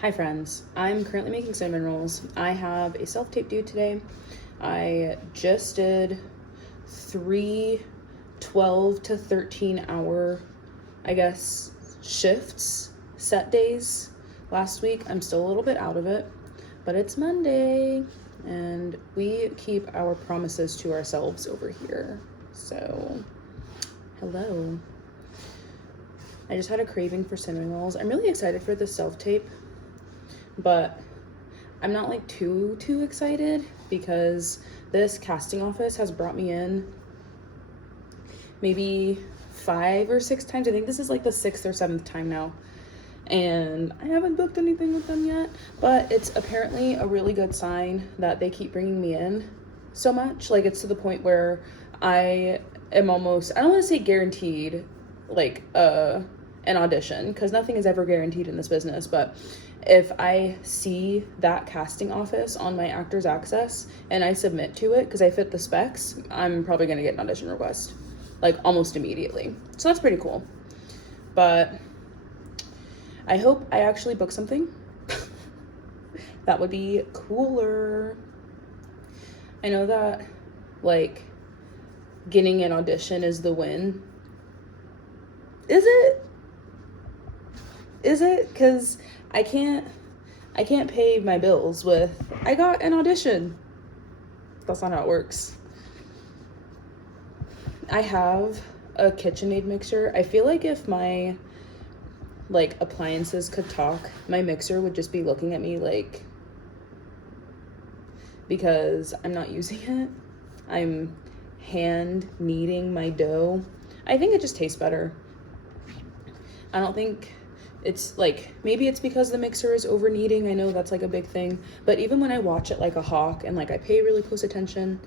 Hi friends, I'm currently making cinnamon rolls. I have a self-tape due today. I just did 3 12 to 13 hour, shifts, set days last week. I'm still a little bit out of it, but it's Monday and we keep our promises to ourselves over here. So, hello. I just had a craving for cinnamon rolls. I'm really excited for this self-tape, but I'm not like too excited because this casting office has brought me in maybe 5 or 6 times. I think this is like the 6th or 7th time now, and I haven't booked anything with them yet, but it's apparently a really good sign that they keep bringing me in so much. Like, it's to the point where I am almost, I don't want to say guaranteed like an audition, because nothing is ever guaranteed in this business, but if I see that casting office on my Actors Access and I submit to it because I fit the specs, I'm probably going to get an audition request like almost immediately. So that's pretty cool. But I hope I actually book something. That would be cooler. I know that like getting an audition is the win. Is it? Because I can't pay my bills with, I got an audition. That's not how it works. I have a KitchenAid mixer. I feel like if my like appliances could talk, my mixer would just be looking at me like, because I'm not using it. I'm hand kneading my dough. I think it just tastes better. I don't think it's like, maybe it's because the mixer is over kneading. I know that's like a big thing, but even when I watch it like a hawk and like I pay really close attention,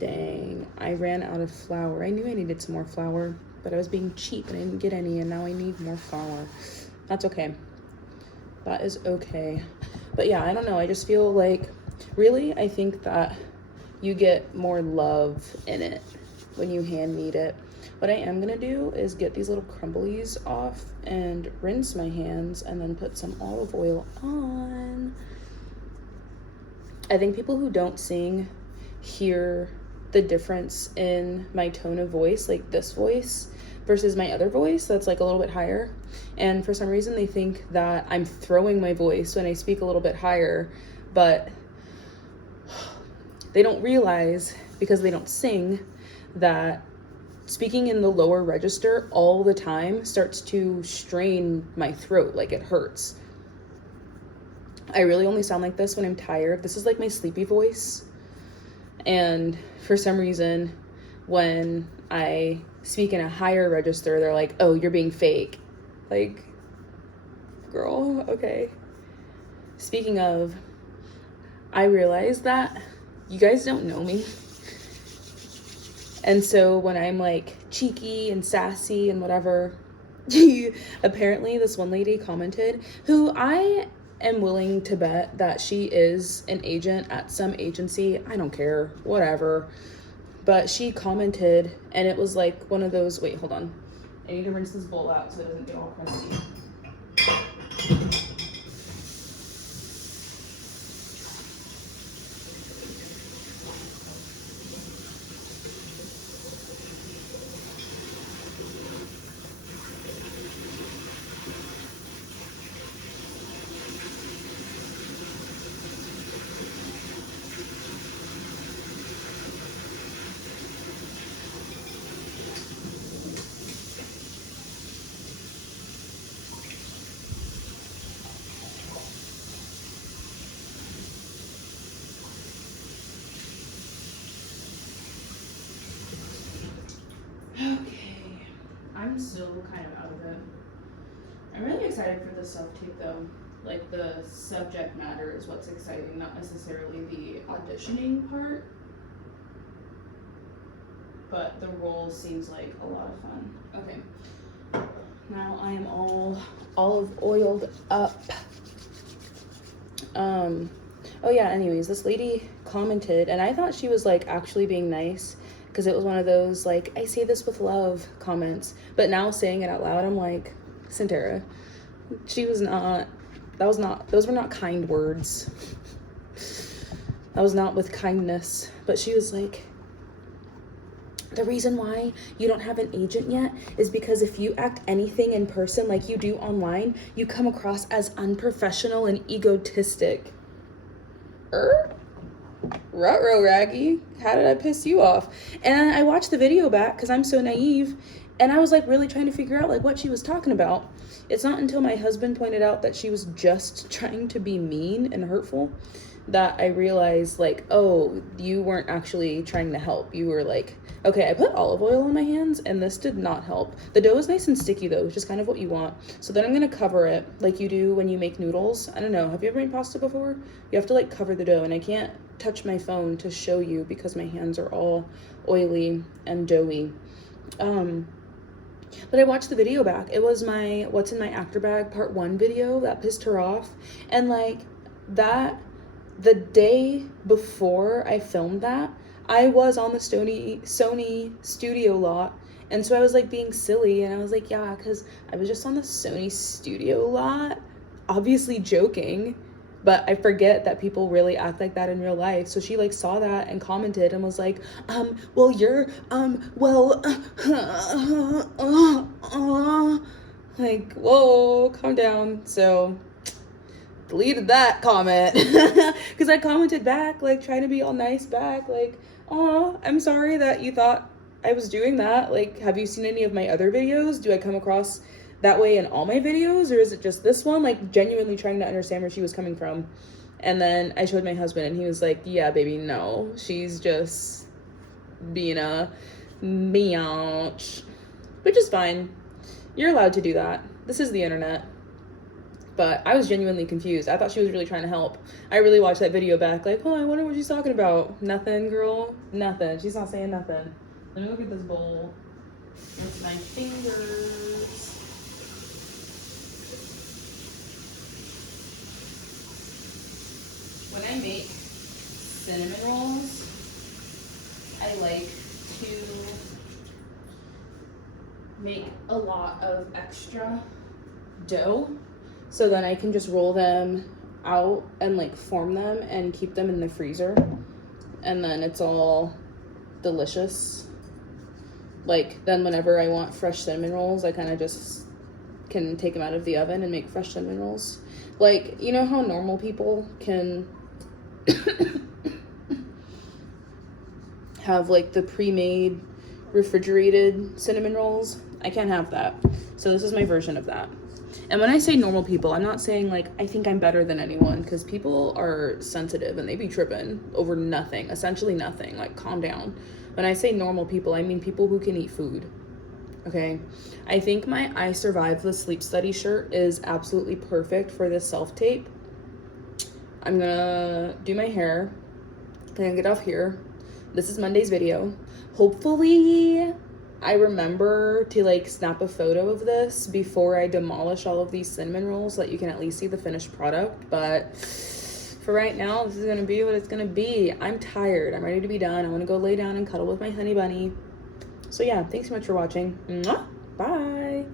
dang, I ran out of flour. I knew I needed some more flour, but I was being cheap and I didn't get any, and now I need more flour. That's okay. That is okay. But yeah, I don't know. I just feel like, really, I think that you get more love in it when you hand knead it. What I am gonna do is get these little crumblies off and rinse my hands and then put some olive oil on. I think people who don't sing hear the difference in my tone of voice, like this voice versus my other voice that's like a little bit higher. And for some reason they think that I'm throwing my voice when I speak a little bit higher, but they don't realize, because they don't sing, that speaking in the lower register all the time starts to strain my throat, like it hurts. I really only sound like this when I'm tired. This is like my sleepy voice. And for some reason, when I speak in a higher register, they're like, oh, you're being fake. Like, girl, okay. Speaking of, I realized that you guys don't know me. And so when I'm like cheeky and sassy and whatever, apparently this one lady commented, who I am willing to bet that she is an agent at some agency. I don't care, whatever. But she commented, and it was like one of those, wait, hold on. I need to rinse this bowl out so it doesn't get all crusty. Okay, I'm still kind of out of it. I'm really excited for the self-tape though. Like, the subject matter is what's exciting, not necessarily the auditioning part. But the role seems like a lot of fun. Okay, now I am all olive oiled up. Oh yeah, anyways, this lady commented, and I thought she was like actually being nice, because it was one of those like, I say this with love comments, but now saying it out loud, I'm like, Santera, she was not those were not kind words. That was not with kindness. But she was like, the reason why you don't have an agent yet is because if you act anything in person like you do online, you come across as unprofessional and egotistic. Ruh-roh, Raggy. How did I piss you off? And I watched the video back because I'm so naive, and I was like really trying to figure out like what she was talking about. It's not until my husband pointed out that she was just trying to be mean and hurtful that I realized like, oh, you weren't actually trying to help. You were like, okay, I put olive oil on my hands and this did not help. The dough is nice and sticky though, which is kind of what you want. So then I'm gonna cover it like you do when you make noodles. I don't know, have you ever made pasta before? You have to like cover the dough, and I can't touch my phone to show you because my hands are all oily and doughy. But I watched the video back. It was my What's in My Actor Bag Part 1 video that pissed her off. And like that, the day before I filmed that, I was on the Sony studio lot. And so I was like being silly, and I was like, yeah, because I was just on the Sony studio lot, obviously joking. But I forget that people really act like that in real life. So she like saw that and commented and was like, well, you're, like, whoa, calm down. So deleted that comment because I commented back, like trying to be all nice back, like, oh, I'm sorry that you thought I was doing that. Like, have you seen any of my other videos? Do I come across that way in all my videos, or is it just this one? Like, genuinely trying to understand where she was coming from. And then I showed my husband, and he was like, yeah, baby, no, she's just being a biatch, which is fine. You're allowed to do that. This is the internet. But I was genuinely confused. I thought she was really trying to help. I really watched that video back, like, oh, I wonder what she's talking about. Nothing, girl. Nothing. She's not saying nothing. Let me look at this bowl with my fingers. When I make cinnamon rolls, I like to make a lot of extra dough, so then I can just roll them out and like form them and keep them in the freezer, and then it's all delicious. Like, then whenever I want fresh cinnamon rolls, I kind of just can take them out of the oven and make fresh cinnamon rolls. Like, you know how normal people can have like the pre-made refrigerated cinnamon rolls? I can't have that. So this is my version of that. And when I say normal people, I'm not saying like I think I'm better than anyone, because people are sensitive and they be tripping over nothing, essentially nothing. Like, calm down. When I say normal people, I mean people who can eat food. Okay, I think my I Survived the Sleep Study shirt is absolutely perfect for this self-tape. I'm gonna do my hair. I'm gonna get off here. This is Monday's video. Hopefully I remember to like snap a photo of this before I demolish all of these cinnamon rolls so that you can at least see the finished product. But for right now, this is gonna be what it's gonna be. I'm tired. I'm ready to be done. I wanna go lay down and cuddle with my honey bunny. So yeah, thanks so much for watching. Mwah! Bye.